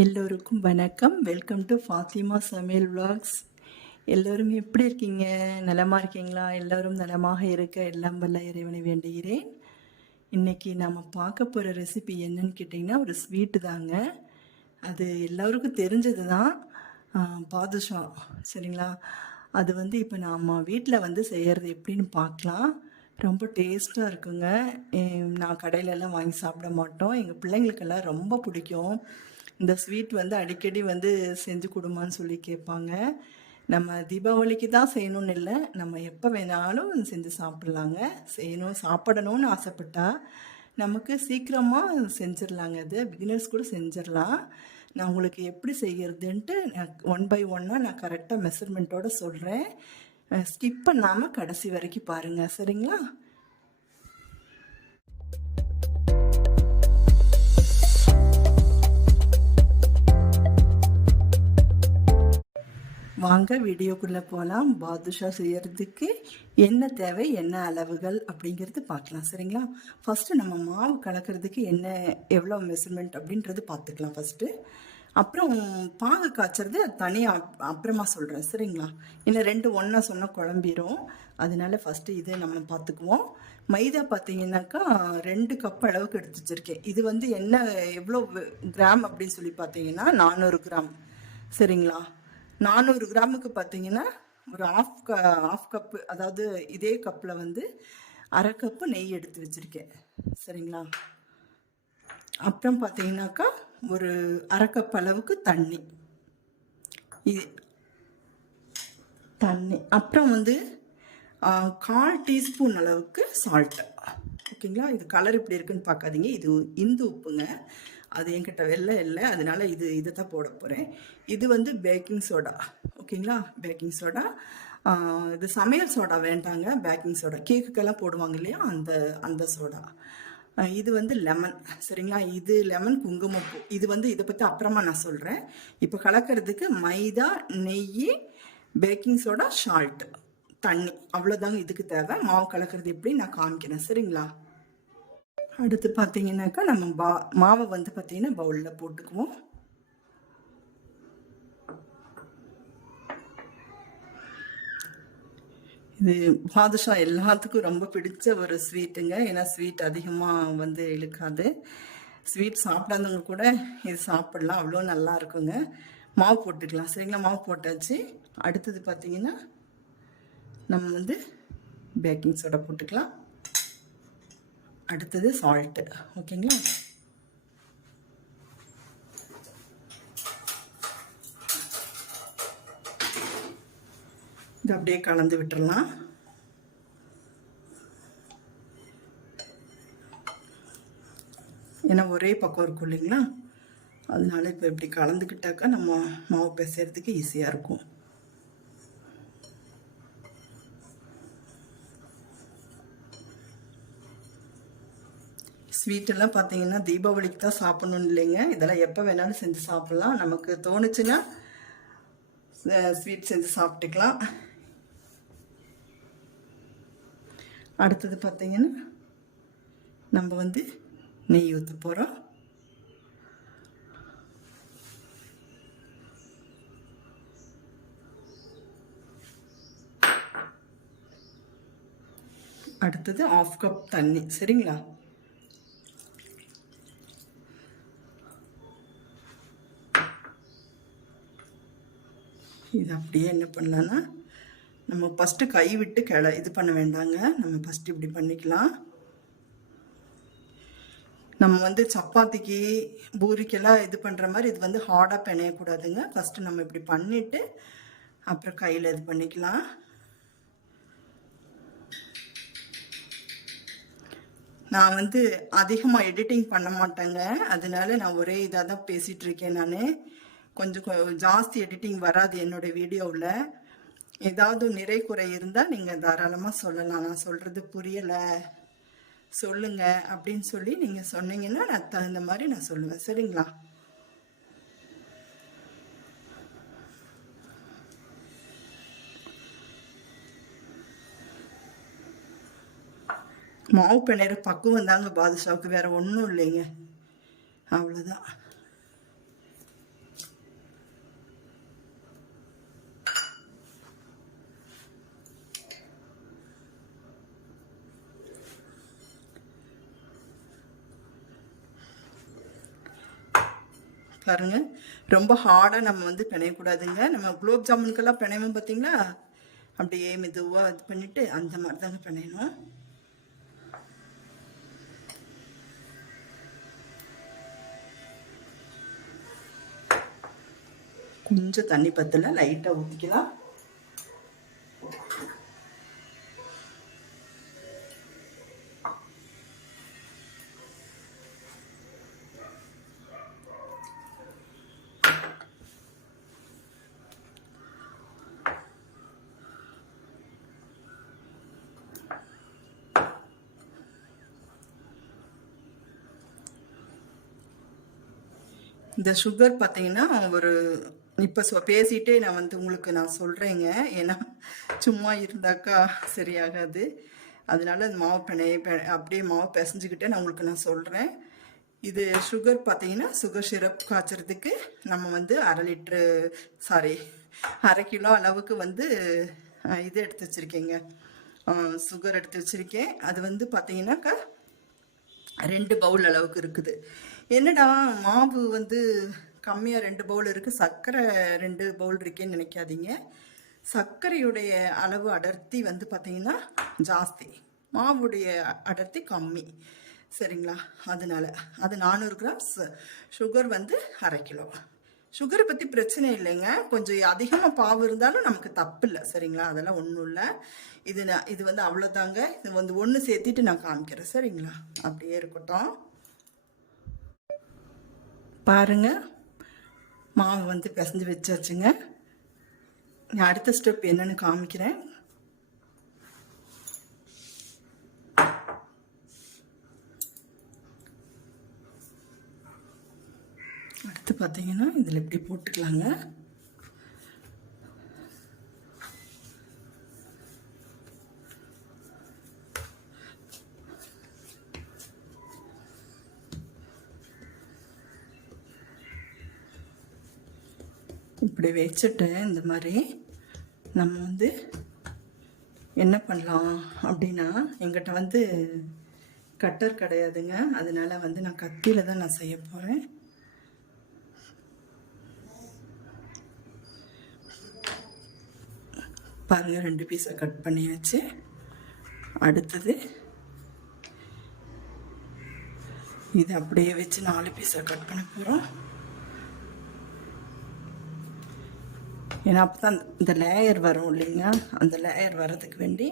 எல்லோருக்கும் வணக்கம். Welcome to Fathima சமையல் விலாக்ஸ். எல்லோரும் எப்படி இருக்கீங்க? நலமாக இருக்கீங்களா? எல்லோரும் நலமாக இருக்க எல்லாம் வல்ல இறைவனை வேண்டுகிறேன். இன்றைக்கி நாம் பார்க்க போகிற ரெசிபி என்னன்னு கேட்டிங்கன்னா, ஒரு ஸ்வீட்டு தாங்க. அது எல்லோருக்கும் தெரிஞ்சது தான், பாதுஷா. சரிங்களா? அது இப்போ நாம் வீட்டில் செய்கிறது எப்படின்னு பார்க்கலாம். ரொம்ப டேஸ்ட்டாக இருக்குங்க. நான் கடையிலெல்லாம் வாங்கி சாப்பிட மாட்டோம். எங்கள் பிள்ளைங்களுக்கெல்லாம் ரொம்ப பிடிக்கும். இந்த ஸ்வீட் அடிக்கடி செஞ்சு கொடுமான்னு சொல்லி கேட்பாங்க. நம்ம தீபாவளிக்கு தான் செய்யணும்னு இல்லை, நம்ம எப்போ வேணாலும் செஞ்சு சாப்பிட்லாங்க. சாப்பிடணும்னு ஆசைப்பட்டா நமக்கு சீக்கிரமாக செஞ்சிடலாங்க. அது பிகினர்ஸ் கூட செஞ்சிடலாம். நான் உங்களுக்கு எப்படி செய்கிறதுன்ட்டு ஒன் பை ஒன்னாக நான் கரெக்டாக மெஷர்மெண்ட்டோடு சொல்கிறேன். ஸ்கிப் பண்ணாமல் கடைசி வரைக்கும் பாருங்கள், சரிங்களா? வாங்க வீடியோக்குள்ளே போகலாம். பாதுஷா செய்கிறதுக்கு என்ன தேவை, என்ன அளவுகள் அப்படிங்கிறது பார்க்கலாம், சரிங்களா? ஃபஸ்ட்டு நம்ம மாவு கலக்கிறதுக்கு எவ்வளோ மெஷர்மெண்ட் அப்படின்றது பார்த்துக்கலாம் ஃபஸ்ட்டு. அப்புறம் பாகு காய்ச்சறது தனியாக அப்புறமா சொல்கிறேன், சரிங்களா? இன்னும் ரெண்டு ஒன்றா சொன்னால் குழம்பிடும். அதனால ஃபஸ்ட்டு இது நம்ம பார்த்துக்குவோம். மைதா பார்த்தீங்கன்னாக்கா 2 கப் அளவுக்கு எடுத்து வச்சுருக்கேன். இது என்ன எவ்வளோ கிராம் அப்படின்னு சொல்லி பார்த்தீங்கன்னா 400 கிராம், சரிங்களா? 400 கிராமுக்கு பார்த்தீங்கன்னா ஒரு ஆஃப் கப்பு, அதாவது இதே கப்பில் அரை கப்பு நெய் எடுத்து வச்சுருக்கேன், சரிங்களா? அப்புறம் பார்த்தீங்கன்னாக்கா ஒரு அரை கப் அளவுக்கு தண்ணி, இது தண்ணி. அப்புறம் 1/4 டீஸ்பூன் அளவுக்கு சால்ட்டு, ஓகேங்களா? இது கலர் இப்படி இருக்குன்னு பார்க்காதீங்க, இது இந்து உப்புங்க. அது என்கிட்ட வெள்ளை இல்லை, அதனால இதை தான் போட போகிறேன். இது பேக்கிங் சோடா, ஓகேங்களா? Baking soda. இது சமையல் சோடா வேண்டாங்க, பேக்கிங் சோடா. கேக்குக்கெல்லாம் போடுவாங்க இல்லையா, அந்த சோடா. இது லெமன், சரிங்களா? இது லெமன், குங்குமப்பூ. இதை பற்றி அப்புறமா நான் சொல்கிறேன். இப்போ கலக்கிறதுக்கு மைதா, நெய், பேக்கிங் சோடா, சால்ட்டு, தண்ணி, அவ்வளோதாங்க இதுக்கு தேவை. மாவு கலக்கிறது எப்படி நான் காமிக்கிறேன், சரிங்களா? அடுத்து பார்த்தீங்கன்னாக்கா நம்ம மாவை பார்த்தீங்கன்னா பவுலில் போட்டுக்குவோம். இது பாதுஷா எல்லாத்துக்கும் ரொம்ப பிடிச்ச ஒரு ஸ்வீட்டுங்க. ஏன்னா ஸ்வீட் அதிகமாக இழுக்காது. ஸ்வீட் சாப்பிடாதவங்க கூட இது சாப்பிடலாம், அவ்வளோ நல்லா இருக்குங்க. மாவு போட்டுக்கலாம், சரிங்களா? மாவு போட்டாச்சு. அடுத்தது பார்த்தீங்கன்னா நம்ம பேக்கிங் சோடா போட்டுக்கலாம். அடுத்தது சால்ட்டு, ஓகேங்களா? இது அப்படியே கலந்து விட்டுறலாம். ஏன்னா ஒரே பக்கம் இருக்கும் இல்லைங்களா, அதனால இப்போ இப்படி கலந்துக்கிட்டாக்கா நம்ம மாவு பிசைறதுக்கு ஈஸியாக இருக்கும். ஸ்வீட்டெல்லாம் பார்த்தீங்கன்னா தீபாவளிக்கு தான் சாப்பிட்ணுன்னு இல்லைங்க, இதெல்லாம் எப்போ வேணாலும் செஞ்சு சாப்பிட்லாம். நமக்கு தோணுச்சுன்னா ஸ்வீட் செஞ்சு சாப்பிட்டுக்கலாம். அடுத்தது பார்த்தீங்கன்னா நம்ம நெய் ஊற்ற போகிறோம். அடுத்தது 1/2 கப் தண்ணி, சரிங்களா? இது அப்படியே என்ன பண்ணலான்னா, நம்ம ஃபஸ்ட்டு கை விட்டு இது பண்ண வேண்டாங்க. நம்ம ஃபஸ்ட்டு இப்படி பண்ணிக்கலாம். நம்ம சப்பாத்திக்கு பூரிக்கெல்லாம் இது பண்ணுற மாதிரி இது ஹார்டாக பிணையக்கூடாதுங்க. ஃபஸ்ட்டு நம்ம இப்படி பண்ணிவிட்டு அப்புறம் கையில் இது பண்ணிக்கலாம். நான் அதிகமாக எடிட்டிங் பண்ண மாட்டேங்க, அதனால நான் ஒரே இதாக தான் பேசிகிட்டு இருக்கேன். நான் கொஞ்சம் ஜாஸ்தி எடிட்டிங் வராது என்னோடய வீடியோவில். ஏதாவது நிறை குறை இருந்தால் நீங்கள் தாராளமாக சொல்லலாம். நான் சொல்கிறது புரியலை சொல்லுங்கள் அப்படின்னு சொல்லி நீங்கள் சொன்னீங்கன்னா நான் தகுந்த மாதிரி நான் சொல்லுவேன், சரிங்களா? மாவு பிணையிற பக்குவம் தாங்க பாதுஷாவுக்கு, வேறு ஒன்றும் இல்லைங்க, அவ்வளோதான். பாருங்க, ரொம்ப ஹார்டாக நம்ம வந்து பிணையக்கூடாதுங்க. நம்ம குலோப் ஜாமுனுக்கெல்லாம் பிணையவும் பார்த்தீங்களா, அப்படியே மெதுவாக இது பண்ணிவிட்டு அந்த மாதிரி தாங்க பிணையணும். கொஞ்சம் தண்ணி பத்தல, லைட்டாக ஊற்றிக்கலாம். இந்த சுகர் பார்த்தீங்கன்னா ஒரு இப்போ பேசிகிட்டே நான் வந்து உங்களுக்கு நான் சொல்கிறேங்க. ஏன்னா சும்மா இருந்தாக்கா சரியாகாது. அதனால இந்த மாவு அப்படியே மாவு பிசைஞ்சுக்கிட்டே நான் உங்களுக்கு நான் சொல்கிறேன். இது சுகர் பார்த்தீங்கன்னா சுகர் சிரப் காய்ச்சறதுக்கு நம்ம வந்து 1/2 கிலோ அளவுக்கு வந்து இது எடுத்து வச்சுருக்கேங்க, சுகர் எடுத்து வச்சுருக்கேன். அது வந்து பார்த்தீங்கன்னாக்கா 2 பவுல் அளவுக்கு இருக்குது. என்னடா மாவு வந்து கம்மியாக 2 பவுல் இருக்குது, சர்க்கரை 2 பவுல் இருக்கேன்னு நினைக்காதீங்க. சர்க்கரையுடைய அளவு அடர்த்தி வந்து பார்த்திங்கன்னா ஜாஸ்தி, மாவுடைய அடர்த்தி கம்மி, சரிங்களா? அதனால அது 400 கிராம்ஸ், சுகர் வந்து 1/2 கிலோ. சுகரை பற்றி பிரச்சனை இல்லைங்க, கொஞ்சம் அதிகமாக பாவு இருந்தாலும் நமக்கு தப்பு இல்லை, சரிங்களா? அதெல்லாம் ஒன்றும் இல்லை. இது வந்து அவ்வளோதாங்க. இது வந்து ஒன்று சேர்த்திட்டு நான் காமிக்கிறேன், சரிங்களா? அப்படியே இருக்கட்டும். பாருங்க, மாவு வந்து பிசைஞ்சு வச்சாச்சுங்க. நான் அடுத்த ஸ்டெப் என்னன்னு காமிக்கிறேன். அடுத்து பார்த்தீங்கன்னா இதில் எப்படி போட்டுக்கலாங்க. இப்படி வச்சுட்டு இந்த மாதிரி நம்ம வந்து என்ன பண்ணலாம் அப்படின்னா, எங்கிட்ட வந்து கட்டர் கிடையாதுங்க, அதனால வந்து நான் கத்தியில் தான் நான் செய்ய போகிறேன். பாருங்கள், 2 பீஸை கட் பண்ணியாச்சு. அடுத்தது இது அப்படியே வச்சு 4 பீஸை கட் பண்ண போகிறோம். ஏன்னா அப்போ தான் இந்த லேயர் வரும் இல்லைங்க, அந்த லேயர் வர்றதுக்கு வேண்டி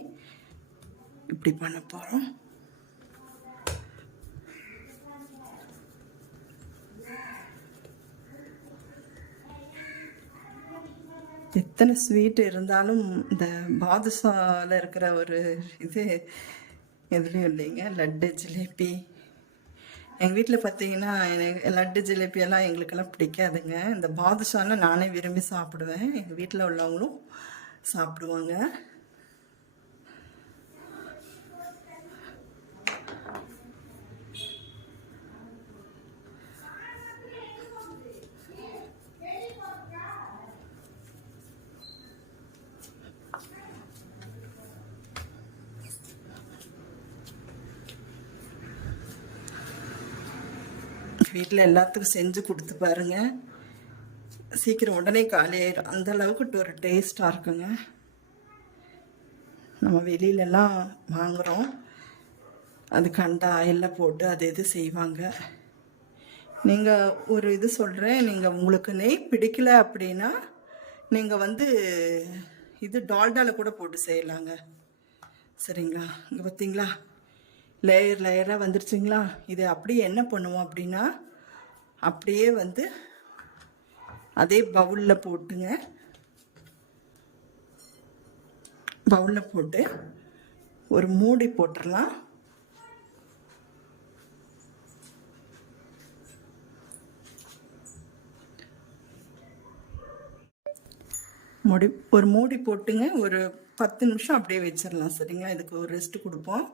இப்படி பண்ண போகிறோம். எத்தனை ஸ்வீட் இருந்தாலும் இந்த பாதுஷாவில் இருக்கிற ஒரு இது எதுலேயும் இல்லைங்க. லட்டு, ஜிலேபி. எங்கள் வீட்டில் பார்த்தீங்கன்னா லட்டு, ஜிலேபியெல்லாம் எங்களுக்கெல்லாம் பிடிக்காதுங்க. இந்த பாதுஷான்னா நானே விரும்பி சாப்பிடுவேன், எங்கள் வீட்டில் உள்ளவங்களும் சாப்பிடுவாங்க. வீட்டில் எல்லாத்துக்கும் செஞ்சு கொடுத்து பாருங்க, சீக்கிரம் உடனே காலி ஆயிடும். அந்த அளவுக்கு ஒரு டேஸ்ட்டாக இருக்குங்க. நம்ம வெளியிலலாம் வாங்குகிறோம், அது கண்ட ஆயிலில் போட்டு அது இது செய்வாங்க. நீங்கள் ஒரு இது சொல்கிறேன், நீங்கள் உங்களுக்கு நெய் பிடிக்கல அப்படின்னா நீங்கள் வந்து இது டால்டாவில் கூட போட்டு செய்யலாங்க, சரிங்களா? இங்கே பார்த்தீங்களா, லேயர் லேயராக வந்துருச்சுங்களா? இது அப்படியே என்ன பண்ணுவோம் அப்படின்னா, அப்படியே வந்து அதே பவுலில் போட்டுங்க, பவுலில் போட்டு ஒரு மூடி போட்டுடலாம். ஒரு மூடி போட்டுங்க, ஒரு 10 நிமிஷம் அப்படியே வச்சிடலாம், சரிங்களா? இதுக்கு ஒரு ரெஸ்ட் கொடுப்போம்,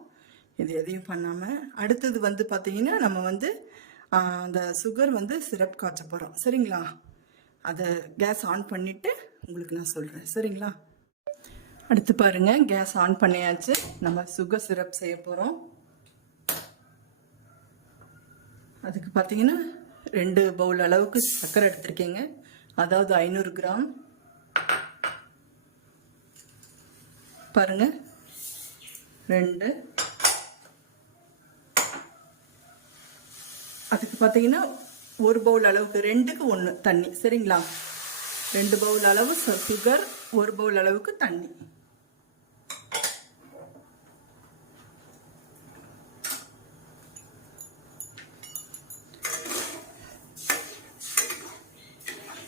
இது எதையும் பண்ணாமல். அடுத்தது வந்து பார்த்திங்கன்னா நம்ம வந்து அந்த சுகர் வந்து சிரப் காய்ச்ச போகிறோம், சரிங்களா? அதை கேஸ் ஆன் பண்ணிவிட்டு உங்களுக்கு நான் சொல்கிறேன், சரிங்களா? அடுத்து பாருங்கள், கேஸ் ஆன் பண்ணியாச்சு. நம்ம சுகர் சிரப் செய்ய போகிறோம். அதுக்கு பார்த்தீங்கன்னா 2 பவுல் அளவுக்கு சர்க்கரை எடுத்திருக்கேங்க, அதாவது 500 கிராம். பாருங்க 2. அதுக்கு பார்த்தீங்கன்னா 1 பவுல் அளவுக்கு 2க்கு 1 தண்ணி. சரிங்களா? 2 பவுல் அளவு சுகர், 1 பவுல் அளவுக்கு தண்ணி.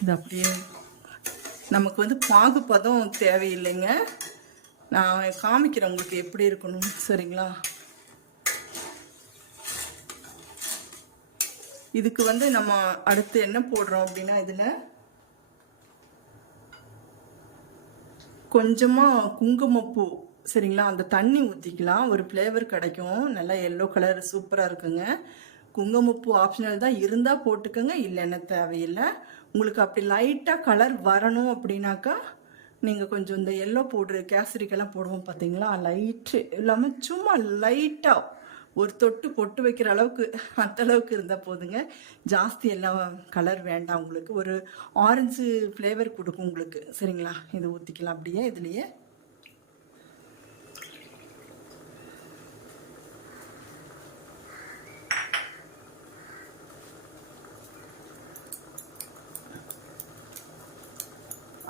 இது அப்படியே நமக்கு வந்து பாகுபதம் தேவையில்லைங்க. நான் காமிக்கிறேன் உங்களுக்கு எப்படி இருக்கணும். சரிங்களா? இதுக்கு வந்து நம்ம அடுத்து என்ன போடுறோம் அப்படின்னா, இதில் கொஞ்சமாக குங்குமப்பூ. சரிங்களா? அந்த தண்ணி ஊற்றிக்கலாம், ஒரு ஃப்ளேவர் கிடைக்கும், நல்லா எல்லோ கலர் சூப்பராக இருக்குங்க. குங்குமப்பூ ஆப்ஷனல் தான், இருந்தால் போட்டுக்கோங்க, இல்லைன்னா தேவையில்லை. உங்களுக்கு அப்படி லைட்டாக கலர் வரணும் அப்படின்னாக்கா நீங்கள் கொஞ்சம் இந்த எல்லோ பவுட்ரு கேசரிக்கெல்லாம் போடுவோம் பார்த்தீங்களா, லைட்டு இல்லாமல் சும்மா லைட்டாக ஒரு தொட்டு பொட்டு வைக்கிற அளவுக்கு, அந்தளவுக்கு இருந்தால் போதுங்க. ஜாஸ்தி எல்லாம் கலர் வேண்டாம். உங்களுக்கு ஒரு ஆரஞ்சு ஃப்ளேவர் கொடுக்கும் உங்களுக்கு. சரிங்களா? இது ஊற்றிக்கலாம் அப்படியே இதுலேயே.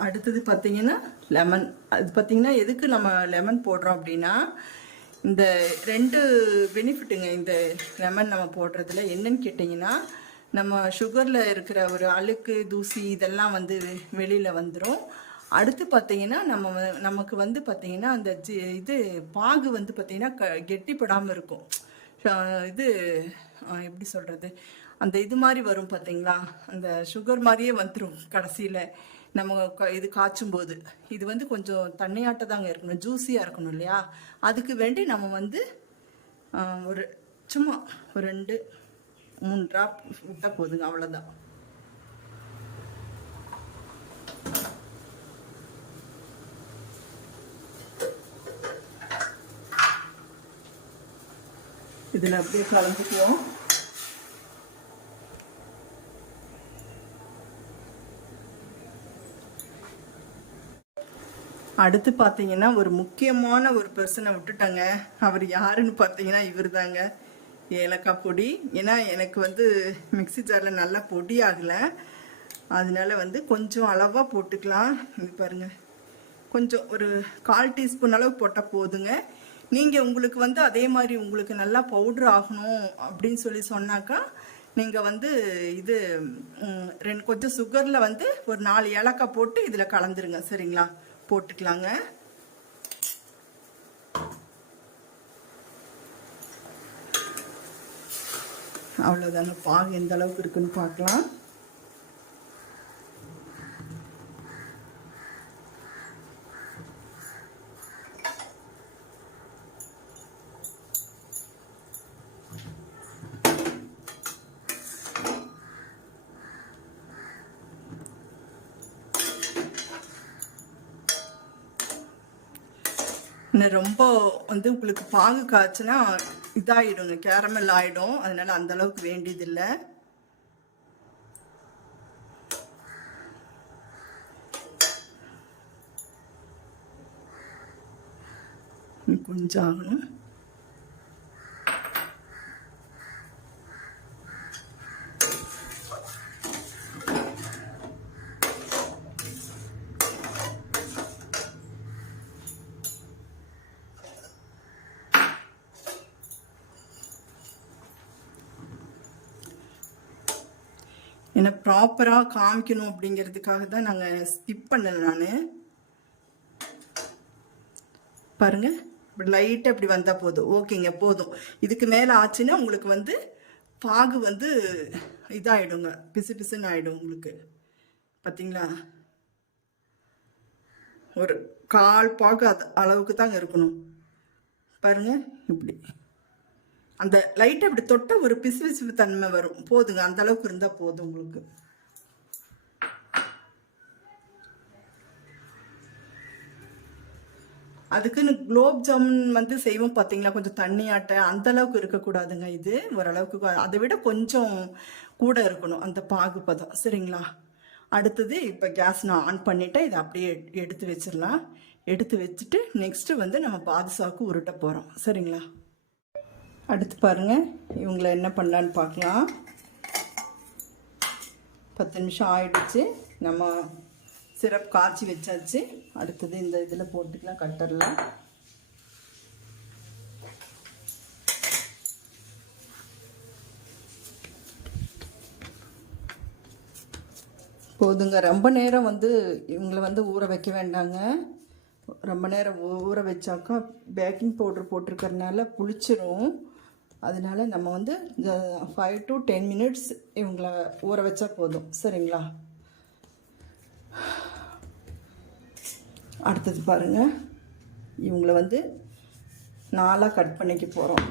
அடுத்தது பார்த்தீங்கன்னா லெமன். அது பார்த்தீங்கன்னா எதுக்கு நம்ம லெமன் போடுறோம் அப்படின்னா, இந்த 2 பெனிஃபிட்டுங்க இந்த லெமன் நம்ம போடுறதுல. என்னன்னு கேட்டிங்கன்னா, நம்ம சுகரில் இருக்கிற ஒரு அழுக்கு தூசி இதெல்லாம் வந்து வெளியில் வந்துடும். அடுத்து பார்த்தீங்கன்னா நமக்கு வந்து பார்த்தீங்கன்னா அந்த இது பாகு வந்து பார்த்தீங்கன்னா கெட்டிப்படாமல் இருக்கும். இது எப்படி சொல்கிறது, அந்த இது மாதிரி வரும் பார்த்தீங்களா, அந்த சுகர் மாதிரியே வந்துடும் கடைசியில் நம்ம இது காய்ச்சும் போது. இது வந்து கொஞ்சம் தண்ணியாட்ட தாங்க இருக்கணும், ஜூஸியாக இருக்கணும் இல்லையா? அதுக்கு வேண்டி நம்ம வந்து ஒரு சும்மா ஒரு 2-3 ட்ராப் விட்டால் போதுங்க, அவ்வளோதான். இதில் அப்படியே கலந்துக்குவோம். அடுத்து பார்த்தீங்கன்னா ஒரு முக்கியமான ஒரு பர்சனை விட்டுட்டாங்க. அவர் யாருன்னு பார்த்தீங்கன்னா இவர் தாங்க, ஏலக்காய் பொடி. ஏன்னா எனக்கு வந்து மிக்ஸி ஜாரில் நல்லா பொடி ஆகலை, அதனால வந்து கொஞ்சம் அளவாக போட்டுக்கலாம். இது பாருங்கள், கொஞ்சம் ஒரு 1/4 டீஸ்பூன் அளவு போட்டால் போதுங்க. நீங்கள் உங்களுக்கு வந்து அதே மாதிரி உங்களுக்கு நல்லா பவுட்ரு ஆகணும் அப்படின்னு சொல்லி சொன்னாக்கா, நீங்கள் வந்து இது கொஞ்சம் சுகரில் வந்து ஒரு 4 ஏலக்காய் போட்டு இதில் கலந்துருங்க. சரிங்களா? போட்டுக்கலாங்க. அவ்வளோதாங்க. பாகு எந்த அளவுக்கு இருக்குன்னு பார்க்கலாம். இன்னும் ரொம்ப வந்து உங்களுக்கு பாகு காய்ச்சினா இதாகிடுங்க, கேரமல் ஆகிடும். அதனால் அந்தளவுக்கு வேண்டியதில்லை. கொஞ்சம் ஆகணும். ஏன்னா ப்ராப்பராக காமிக்கணும் அப்படிங்கிறதுக்காக தான் நாங்கள் ஸ்கிப் பண்ணலை. நான் பாருங்கள், இப்படி லைட்டாக இப்படி வந்தால் போதும். ஓகேங்க, போதும். இதுக்கு மேலே ஆச்சுன்னா உங்களுக்கு வந்து பாகு வந்து இதாகிடுங்க, பிசு பிசுன்னு ஆகிடும் உங்களுக்கு. பார்த்தீங்களா? ஒரு 1/4 பாகு அளவுக்கு தாங்க இருக்கணும். பாருங்கள், இப்படி அந்த லைட்டாக இப்படி தொட்ட ஒரு பிசு பிசுப்பு தன்மை வரும், போதுங்க. அந்த அளவுக்கு இருந்தால் போதும் உங்களுக்கு. அதுக்குன்னு குலோப் ஜாமுன் வந்து செய்வோம் பார்த்தீங்களா, கொஞ்சம் தண்ணியாட்ட அந்த அளவுக்கு இருக்கக்கூடாதுங்க. இது ஓரளவுக்கு அதை விட கொஞ்சம் கூட இருக்கணும் அந்த பாகு பதம். சரிங்களா? அடுத்தது இப்போ கேஸ் நான் ஆன் பண்ணிவிட்டேன். இதை அப்படியே எடுத்து வச்சிடலாம். எடுத்து வச்சுட்டு நெக்ஸ்ட்டு வந்து நம்ம பாதுஷாவுக்கு உருட்ட போகிறோம். சரிங்களா? அடுத்து பாருங்கள், இவங்களை என்ன பண்ணலான்னு பார்க்கலாம். 10 நிமிஷம் ஆயிடுச்சு. நம்ம சிரப் காய்ச்சி வச்சாச்சு. அடுத்தது இந்த இதில் போட்டுக்கலாம், கட்டரில். போதுங்க. ரொம்ப நேரம் வந்து இவங்களை வந்து ஊற வைக்க வேண்டாங்க. ரொம்ப நேரம் ஊற வச்சாக்கா பேக்கிங் பவுட்ரு போட்டிருக்கறனால புளிச்சிரும். அதனால நம்ம வந்து 5 to 10 minutes இவங்களை ஊற வச்சா போதும். சரிங்களா? அடுத்தது பாருங்கள், இவங்களை வந்து 4 கட் பண்ணிக்க போகிறோம்.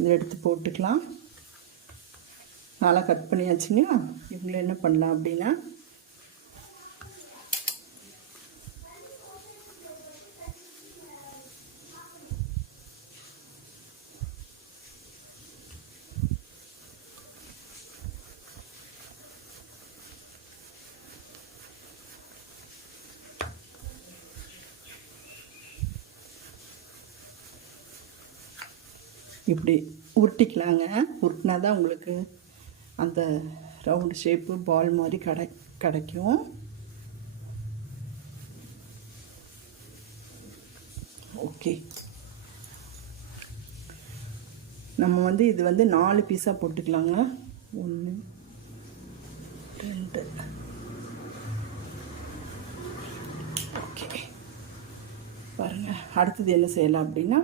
இதை எடுத்து போட்டுக்கலாம். 4 கட் பண்ணியாச்சுங்க. இவங்களை என்ன பண்ணலாம் அப்படின்னா, இப்படி உருட்டிக்கலாங்க. உருட்டினா தான் உங்களுக்கு அந்த ரவுண்டு ஷேப்பு பால் மாதிரி கிடைக்கும். ஓகே, நம்ம வந்து இது வந்து 4 பீஸாக போட்டுக்கலாங்க. 1 2. ஓகே, பாருங்கள். அடுத்தது என்ன செய்யலாம் அப்படின்னா,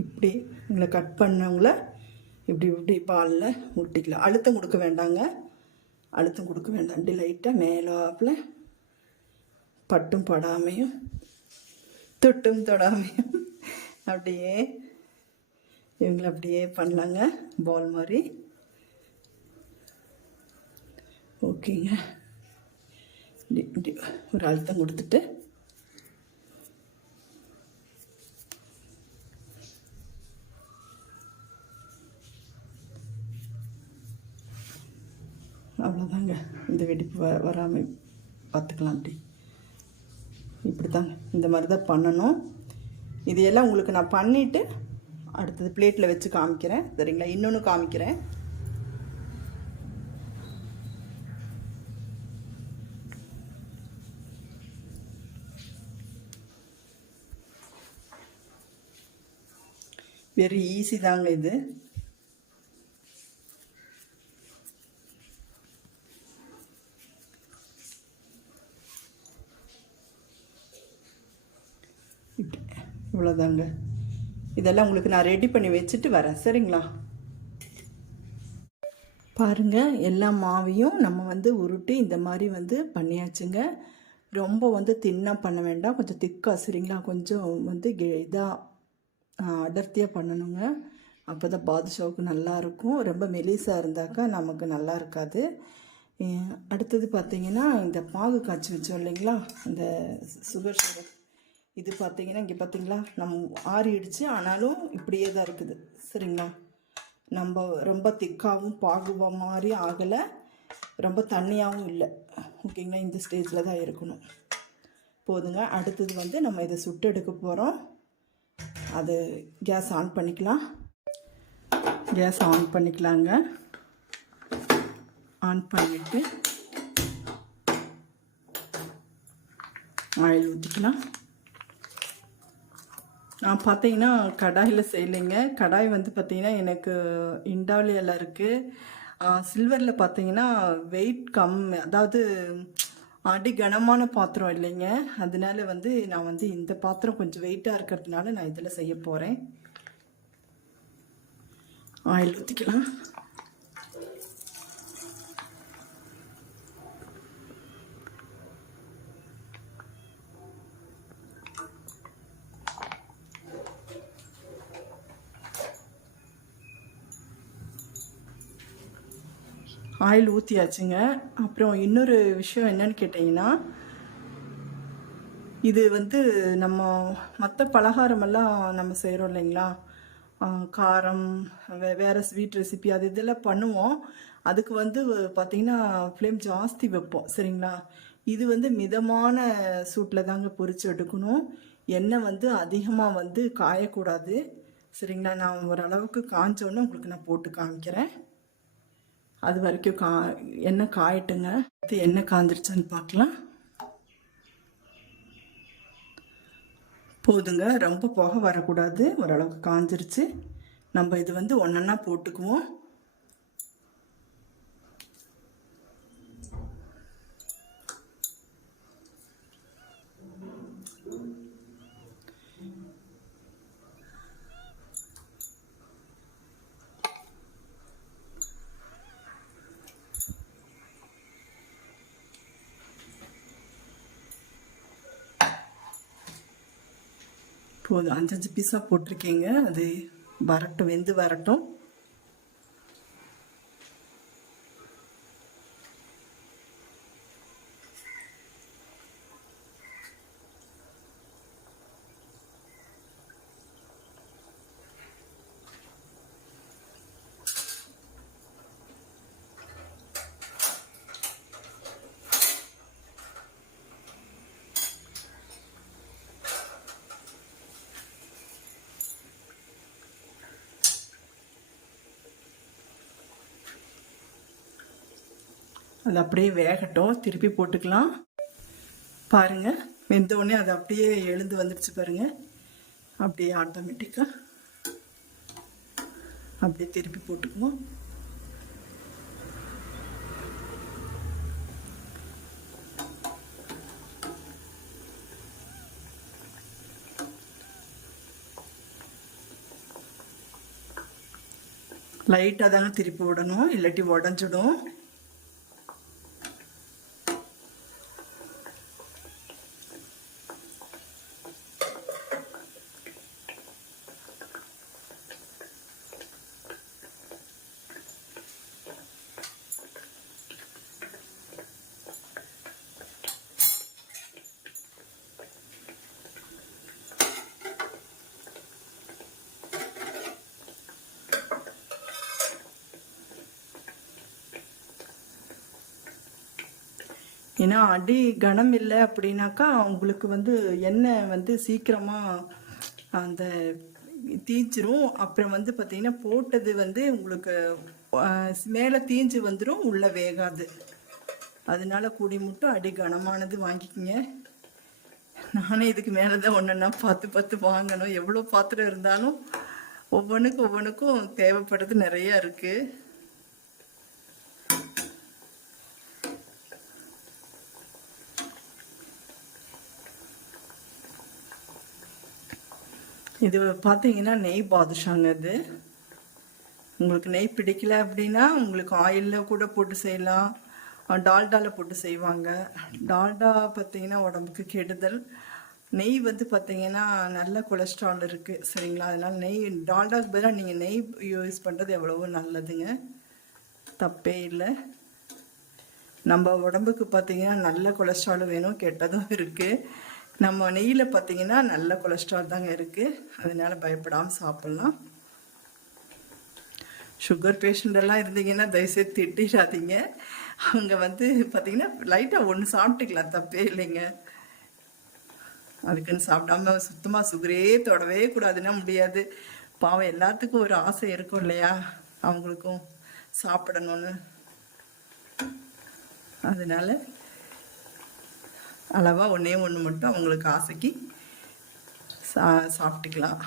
இப்படி உங்களை கட் பண்ணவங்கள இப்படி இப்படி பாலில் ஊட்டிக்கலாம். அழுத்தம் கொடுக்க வேண்டாங்க. அழுத்தம் கொடுக்க வேண்டாம். இப்படி லைட்டாக மேலாப்பில் பட்டும் படாமையும் தொட்டும் தொடாமையும் அப்படியே இவங்களை அப்படியே பண்ணலாங்க, பால் மாதிரி. ஓகேங்க. இப்படி இப்படி ஒரு அழுத்தம் கொடுத்துட்டு அவ்வளோதாங்க. இந்த வெடிப்பு வராமல் பார்த்துக்கலாம். இப்படி தாங்க, இந்த மாதிரி தான் பண்ணணும். இதையெல்லாம் உங்களுக்கு நான் பண்ணிவிட்டு அடுத்தது பிளேட்டில் வச்சு காமிக்கிறேன். சரிங்களா? இன்னொன்று காமிக்கிறேன். வெரி ஈஸி தாங்க இது. இவ்வளோதாங்க. இதெல்லாம் உங்களுக்கு நான் ரெடி பண்ணி வச்சுட்டு வரேன். சரிங்களா? பாருங்கள், எல்லா மாவையும் நம்ம வந்து உருட்டி இந்த மாதிரி வந்து பண்ணியாச்சுங்க. ரொம்ப வந்து தின்னாக பண்ண வேண்டாம், கொஞ்சம் திக்காக. சரிங்களா? கொஞ்சம் வந்து இதாக அடர்த்தியாக பண்ணணுங்க. அப்போ தான் பாதுஷாவுக்கு நல்லாயிருக்கும். ரொம்ப மெலிசாக இருந்தாக்கா நமக்கு நல்லா இருக்காது. அடுத்தது பார்த்திங்கன்னா, இந்த பாகு காய்ச்சி வச்சோம் இல்லைங்களா, இந்த சுகர் சிரப். இது பார்த்திங்கன்னா, இங்கே பார்த்திங்களா, நம்ம ஆறிடுச்சு. ஆனாலும் இப்படியே தான் இருக்குது. சரிங்களா? நம்ம ரொம்ப திக்காகவும் பாகுவா மாதிரி ஆகலை, ரொம்ப தண்ணியாகவும் இல்லை. ஓகேங்களா? இந்த ஸ்டேஜில் தான் இருக்கணும். போதுங்க. அடுத்தது வந்து நம்ம இதை சுட்டு எடுக்க போகிறோம். அது கேஸ் ஆன் பண்ணிக்கலாம். கேஸ் ஆன் பண்ணிக்கலாங்க. ஆன் பண்ணிவிட்டு ஆயில் ஊற்றிக்கலாம். நான் பார்த்தீங்கன்னா கடாயில் செய்யலைங்க. கடாய் வந்து பார்த்தீங்கன்னா எனக்கு இண்டாலியாவில் இருக்குது. சில்வரில் பார்த்தீங்கன்னா வெயிட் கம்மி, அதாவது அடி கனமான பாத்திரம் இல்லைங்க. அதனால வந்து நான் வந்து இந்த பாத்திரம் கொஞ்சம் வெயிட்டாக இருக்கிறதுனால நான் இதில் செய்ய போகிறேன். ஆயில் ஊற்றிக்கலாம். ஆயில் ஊற்றியாச்சுங்க. அப்புறம் இன்னொரு விஷயம் என்னன்னு கேட்டிங்கன்னா, இது வந்து நம்ம மற்ற பலகாரமெல்லாம் நம்ம செய்கிறோம் இல்லைங்களா, காரம், வேறு ஸ்வீட் ரெசிபி அது இதெல்லாம் பண்ணுவோம். அதுக்கு வந்து பார்த்திங்கன்னா ஃப்ளேம் ஜாஸ்தி வைப்போம் சரிங்களா. இது வந்து மிதமான சூட்டில் தாங்க பொரித்து எடுக்கணும். எண்ணெய் வந்து அதிகமாக வந்து காயக்கூடாது சரிங்களா. நான் ஓரளவுக்கு காஞ்சோன்னே உங்களுக்கு நான் போட்டு காமிக்கிறேன். அது வரைக்கும் எண்ணெய் காயட்டுங்க. எண்ணெய் காஞ்சிருச்சான்னு பார்க்கலாம். போதுங்க, ரொம்ப புகை வரக்கூடாது, ஓரளவுக்கு காஞ்சிருச்சு. நம்ம இது வந்து ஒன்றா போட்டுக்குவோம். போதும், 5 பீஸாக போட்டிருக்கீங்க. அது வரட்டும், வெந்து வரட்டும். அது அப்படியே வேகட்டும், திருப்பி போட்டுக்கலாம். பாருங்கள், வெந்தவுடனே அது அப்படியே எழுந்து வந்துடுச்சு பாருங்கள். அப்படியே ஆட்டோமேட்டிக்காக அப்படியே திருப்பி போட்டுக்குவோம். லைட்டாக தாங்க திருப்பி விடணும், இல்லாட்டி உடஞ்சிடும். ஏன்னா அடி கனம் இல்லை அப்படின்னாக்கா உங்களுக்கு வந்து எண்ணெய் வந்து சீக்கிரமாக அந்த தீஞ்சிரும். அப்புறம் வந்து பார்த்திங்கன்னா போட்டது வந்து உங்களுக்கு மேலே தீஞ்சு வந்துடும், உள்ளே வேகாது. அதனால கூடி மட்டும் அடி கனமானது வாங்கிக்கிங்க. நானே இதுக்கு மேலே தான் ஒன்றா பார்த்து வாங்கணும். எவ்வளோ பாத்திரம் இருந்தாலும் ஒவ்வொன்றுக்கும் தேவைப்படுறது நிறையா இருக்குது. இது பார்த்தீங்கன்னா நெய் பாதுஷாங்க. இது உங்களுக்கு நெய் பிடிக்கல அப்படின்னா உங்களுக்கு ஆயிலில் கூட போட்டு செய்யலாம், டால்டாவில் போட்டு செய்வாங்க. டால்டா பார்த்திங்கன்னா உடம்புக்கு கெடுதல். நெய் வந்து பார்த்திங்கன்னா நல்ல கொலஸ்ட்ரால் இருக்குது சரிங்களா. அதனால் நெய், டால்டாக்கு பதிலாக நீங்கள் நெய் யூஸ் பண்ணுறது எவ்வளவோ நல்லதுங்க, தப்பே இல்லை. நம்ம உடம்புக்கு பார்த்திங்கன்னா நல்ல கொலஸ்ட்ராலும் வேணும், கெட்டதும் இருக்குது. நம்ம நெய்யில் பார்த்திங்கன்னா நல்ல கொலஸ்ட்ரால் தாங்க இருக்குது, அதனால் பயப்படாமல் சாப்பிட்லாம். சுகர் பேஷண்ட்டெல்லாம் இருந்தீங்கன்னா தயவுசெய்து திட்டிடாதீங்க. அவங்க வந்து பார்த்திங்கன்னா லைட்டாக ஒன்று சாப்பிட்டுக்கலாம், தப்பே இல்லைங்க. அதுக்குன்னு சாப்பிடாம சுத்தமாக சுகரே தொடவே கூடாதுன்னா முடியாது. பாவம், எல்லாத்துக்கும் ஒரு ஆசை இருக்கும் இல்லையா, அவங்களுக்கும் சாப்பிடணும்னு. அதனால் அளவாக ஒன்றே ஒன்று மட்டும் அவங்களுக்கு ஆசைக்கு சாப்பிட்டுக்கலாம்.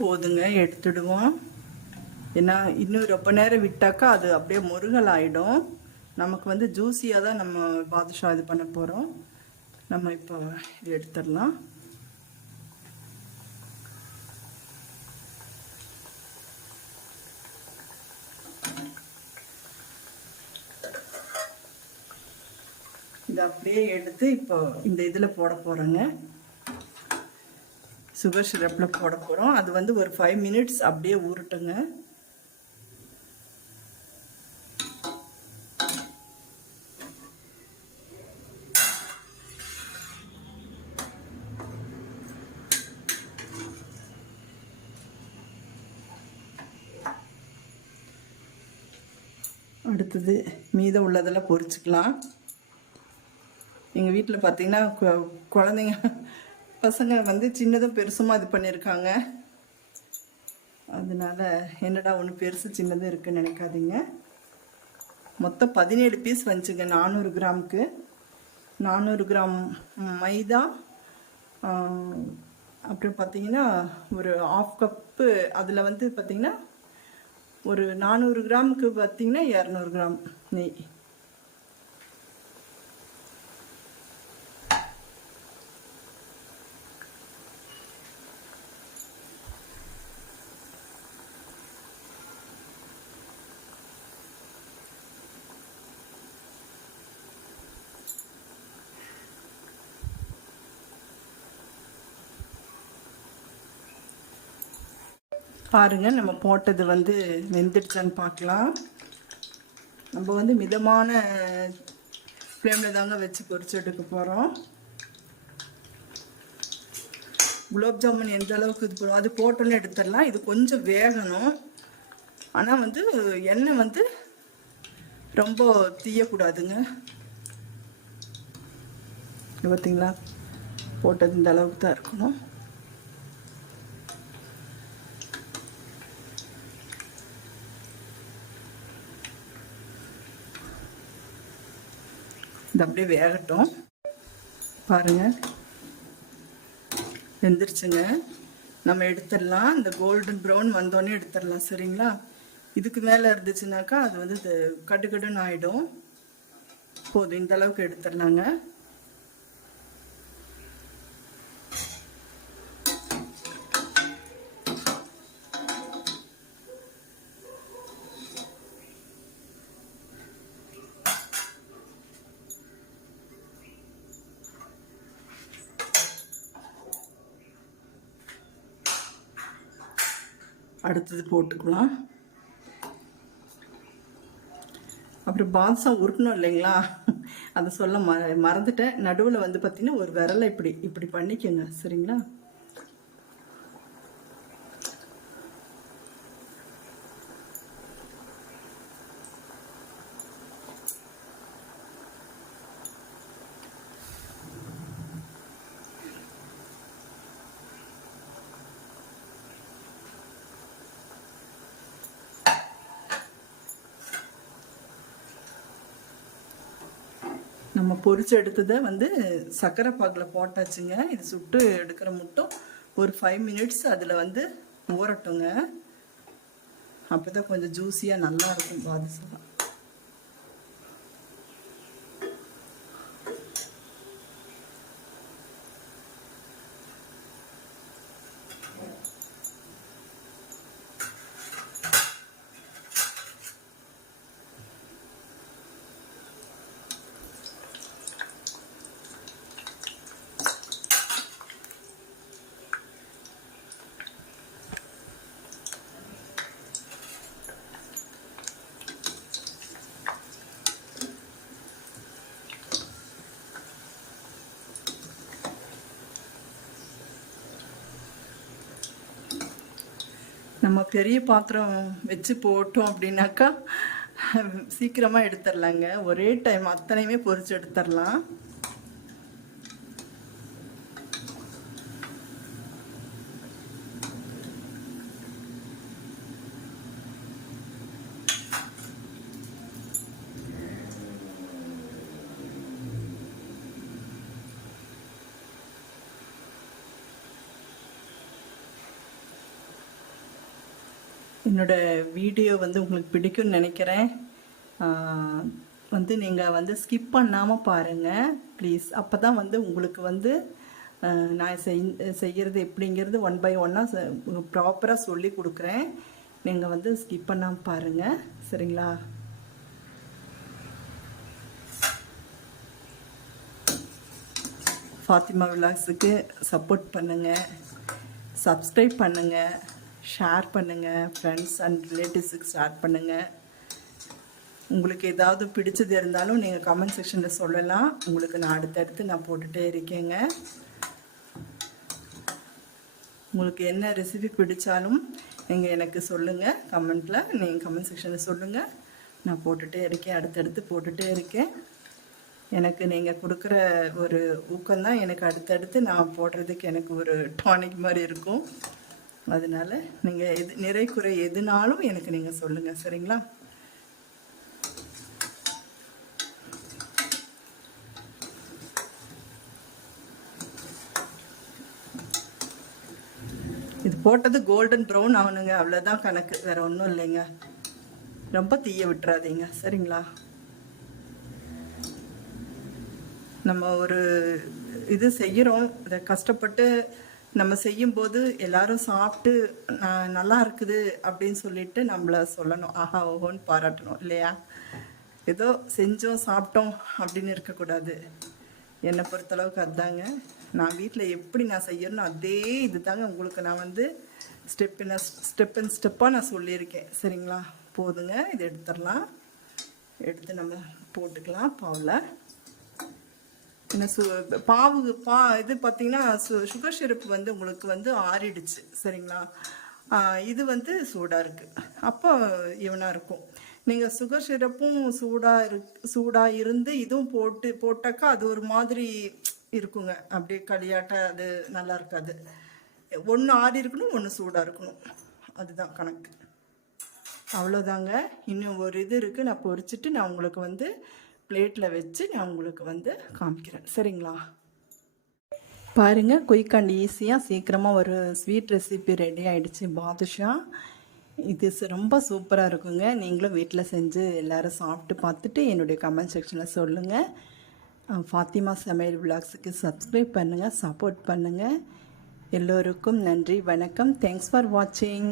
போதுங்க, எடுத்துடுவோம். ஏன்னா இன்னும் ரொம்ப நேரம் விட்டாக்கா அது அப்படியே முருகல் ஆகிடும். நமக்கு வந்து ஜூஸியாக தான் நம்ம பாதுஷா இது பண்ண போகிறோம். நம்ம இப்போ இது எடுத்துடலாம். இதை அப்படியே எடுத்து இப்போ இந்த இதில் போட போகிறோங்க. சுகர் சிரப்பில் போட போகிறோம். அது வந்து ஒரு 5 மினிட்ஸ் அப்படியே ஊறட்டுங்க. அடுத்தது மீதம் உள்ளதெல்லாம் பொரிச்சுக்கலாம். எங்கள் வீட்டில் பார்த்தீங்கன்னா குழந்தைங்க பசங்க வந்து சின்னதும் பெருசுமா இது பண்ணியிருக்காங்க. அதனால என்னடா ஒன்று பெருசு சின்னதும் இருக்குன்னு நினைக்காதீங்க. மொத்தம் 17 பீஸ் வந்துச்சுங்க 400 கிராமுக்கு. 400 கிராம் மைதா, அப்புறம் பார்த்தீங்கன்னா ஒரு 1/2 கப்பு, அதில் வந்து பார்த்தீங்கன்னா ஒரு 400 கிராமுக்கு பார்த்தீங்கன்னா 200 கிராம் நெய். பாருங்கள், நம்ம போட்டது வந்து வெந்துடுச்சான்னு பார்க்கலாம். நம்ம வந்து மிதமான ஃப்ளேமில் தாங்க வச்சு பொரிச்சு எடுக்க போகிறோம். குலோப் ஜாமுன் எந்த அளவுக்கு இது போடும் அது போட்டோன்னு எடுத்துடலாம். இது கொஞ்சம் வேகணும். ஆனால் வந்து எண்ணெய் வந்து ரொம்ப தீயக்கூடாதுங்க. பார்த்தீங்களா, போட்டது இந்த அளவுக்கு தான் இருக்கணும். இது அப்படியே வேகட்டும். பாருங்கள், வெந்துருச்சுங்க. நம்ம எடுத்துடலாம். இந்த கோல்டன் ப்ரௌன் வந்தோடனே எடுத்துடலாம். சரிங்களா? இதுக்கு மேலே இருந்துச்சுனாக்கா அது வந்து கடுகடுன்னு ஆகிடும். போதும், இந்த அளவுக்கு எடுத்துடலாங்க. அடுத்தது போட்டுக்கலாம். அப்புறம் பாதுஷா உருட்டணும் இல்லைங்களா, அதை சொல்ல மறந்துட்டேன். நடுவில் வந்து பார்த்தீங்கன்னா ஒரு விரலை இப்படி இப்படி பண்ணிக்கோங்க. சரிங்களா? நம்ம பொரிச்சு எடுத்ததை வந்து சர்க்கரை பாகில் போட்டாச்சுங்க. இது சுட்டு எடுக்கிற மட்டும் ஒரு 5 மினிட்ஸ் அதில் வந்து ஊறட்டுங்க. அப்போ தான் கொஞ்சம் ஜூஸியாக நல்லா இருக்கும் பாதுஷா. நம்ம பெரிய பாத்திரம் வச்சு போட்டோம் அப்படின்னாக்கா சீக்கிரமாக எடுத்துடலாங்க. ஒரே டைம் அத்தனையுமே பொரிச்சு எடுத்துடலாம். என்னோட வீடியோ வந்து உங்களுக்கு பிடிக்கும்னு நினைக்கிறேன். வந்து நீங்கள் வந்து ஸ்கிப் பண்ணாமல் பாருங்கள் ப்ளீஸ். அப்போ தான் வந்து உங்களுக்கு வந்து நான் செய்கிறது எப்படிங்கிறது ஒன் பை ஒன்னாக ப்ராப்பராக சொல்லி கொடுக்குறேன். நீங்கள் வந்து ஸ்கிப் பண்ணாமல் பாருங்கள், சரிங்களா? ஃபாத்திமா விலாக்ஸுக்கு சப்போர்ட் பண்ணுங்கள், சப்ஸ்கிரைப் பண்ணுங்கள், ஷேர் பண்ணுங்கள், ஃப்ரெண்ட்ஸ் அண்ட் ரிலேட்டிவ்ஸுக்கு ஷேர் பண்ணுங்கள். உங்களுக்கு ஏதாவது பிடிச்சது இருந்தாலும் நீங்கள் கமெண்ட் செக்ஷனில் சொல்லலாம். உங்களுக்கு நான் அடுத்தடுத்து நான் போட்டுகிட்டே இருக்கேங்க. உங்களுக்கு என்ன ரெசிபி பிடிச்சாலும் நீங்கள் எனக்கு சொல்லுங்கள் கமெண்ட்டில். நீங்கள் கமெண்ட் செக்ஷனில் சொல்லுங்கள், நான் போட்டுகிட்டே இருக்கேன், அடுத்தடுத்து போட்டுகிட்டே இருக்கேன். எனக்கு நீங்கள் கொடுக்குற ஒரு ஊக்கம்தான் எனக்கு அடுத்தடுத்து நான் போடுறதுக்கு எனக்கு ஒரு டானிக் மாதிரி இருக்கும். அதனால் நீங்கள் நிறை குறை எதுனாலும் எனக்கு நீங்கள் சொல்லுங்கள், சரிங்களா? இது போட்டது கோல்டன் ப்ரௌன் ஆகணுங்க, அவ்வளோதான் கணக்கு, வேறு ஒன்றும் இல்லைங்க. ரொம்ப தீய விட்டுறாதீங்க, சரிங்களா? நம்ம ஒரு இது செய்கிறோம், இதை கஷ்டப்பட்டு நம்ம செய்யும்போது எல்லாரும் சாப்பிட்டு நல்லா இருக்குது அப்படின்னு சொல்லிட்டு நம்மளை சொல்லணும், ஆஹா ஓஹோன்னு பாராட்டணும் இல்லையா? ஏதோ செஞ்சோம் சாப்பிட்டோம் அப்படின்னு இருக்கக்கூடாது. என்னை பொறுத்தளவுக்கு அதுதாங்க. நான் வீட்டில் எப்படி நான் செய்யணும் அதே இது தாங்க உங்களுக்கு நான் வந்து ஸ்டெப் அண்ட் ஸ்டெப்பாக நான் சொல்லியிருக்கேன், சரிங்களா? போதுங்க, இது எடுத்துடலாம். எடுத்து நம்ம போட்டுக்கலாம் பாவில். என்ன இது பார்த்தீங்கன்னா சுகர் சிரப் வந்து உங்களுக்கு வந்து ஆறிடுச்சு, சரிங்களா? இது வந்து சூடாக இருக்குது, அப்போ இவனாக இருக்கும். நீங்கள் சுகர் சிரப்பும் சூடாக இருந்து இதுவும் போட்டாக்கா அது ஒரு மாதிரி இருக்குங்க, அப்படியே களியாட்ட, அது நல்லா இருக்காது. ஒன்று ஆறி இருக்கணும், ஒன்று சூடாக இருக்கணும், அதுதான் கணக்கு. அவ்வளோதாங்க. இன்னும் ஒரு இது இருக்குது, நான் பொரிச்சிட்டு நான் உங்களுக்கு வந்து பிளேட்டில் வச்சு நான் உங்களுக்கு வந்து காமிக்கிறேன், சரிங்களா? பாருங்கள், குயிக் அண்ட் ஈஸியாக சீக்கிரமாக ஒரு ஸ்வீட் ரெசிபி ரெடி ஆகிடுச்சு, பாதுஷா. இது ரொம்ப சூப்பராக இருக்குங்க. நீங்களும் வீட்டில் செஞ்சு எல்லோரும் சாப்பிட்டு பார்த்துட்டு என்னுடைய கமெண்ட் செக்ஷனில் சொல்லுங்கள். ஃபாத்திமா சமையல் விலாக்ஸுக்கு சப்ஸ்கிரைப் பண்ணுங்கள், சப்போர்ட் பண்ணுங்கள். எல்லோருக்கும் நன்றி, வணக்கம். தேங்க்ஸ் ஃபார் வாட்சிங்.